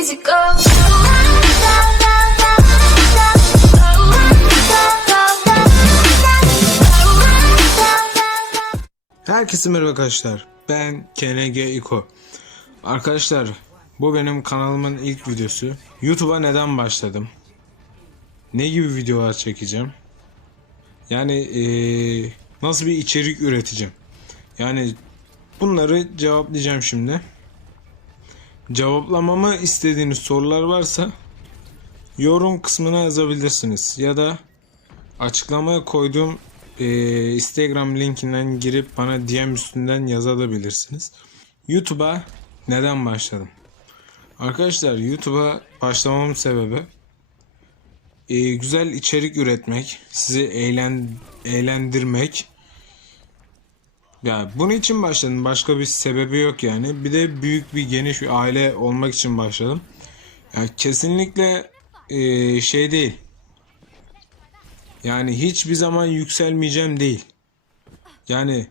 easy. Herkese merhaba arkadaşlar. Ben KNG İko. Arkadaşlar bu benim kanalımın ilk videosu. YouTube'a neden başladım? Ne gibi videolar çekeceğim? Yani eee, nasıl bir içerik üreteceğim? Yani bunları cevaplayacağım şimdi. Cevaplamamı istediğiniz sorular varsa yorum kısmına yazabilirsiniz ya da açıklamaya koyduğum e, Instagram linkinden girip bana DM üstünden yazabilirsiniz. YouTube'a neden başladım? Arkadaşlar YouTube'a başlamamın sebebi e, güzel içerik üretmek, sizi eğlen eğlendirmek. Ya bunun için başladım. Başka bir sebebi yok yani. Bir de büyük bir geniş bir aile olmak için başladım. Ya kesinlikle e, şey değil. Yani hiçbir zaman yükselmeyeceğim değil. Yani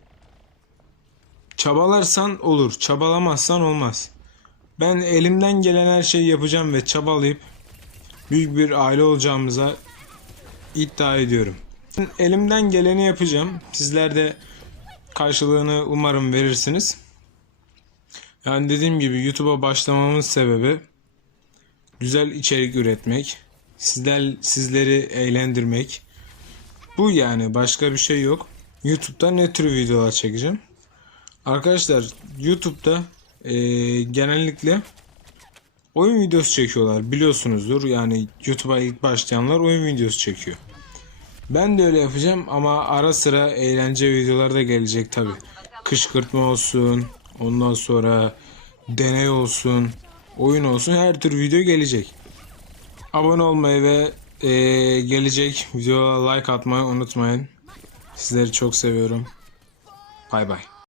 çabalarsan olur, çabalamazsan olmaz. Ben elimden gelen her şeyi yapacağım ve çabalayıp büyük bir aile olacağımıza iddia ediyorum. Elimden geleni yapacağım. Sizler de karşılığını umarım verirsiniz. Yani dediğim gibi YouTube'a başlamamın sebebi güzel içerik üretmek, sizler sizleri eğlendirmek. Bu yani başka bir şey yok. YouTube'da ne tür videolar çekeceğim? Arkadaşlar YouTube'da eee, genellikle oyun videosu çekiyorlar biliyorsunuzdur. Yani YouTube'a ilk başlayanlar oyun videosu çekiyor. Ben de öyle yapacağım ama ara sıra eğlence videoları da gelecek tabi. Kışkırtma olsun, ondan sonra deney olsun, oyun olsun her tür video gelecek. Abone olmayı ve eee, gelecek videoya like atmayı unutmayın. Sizleri çok seviyorum. Bay bay.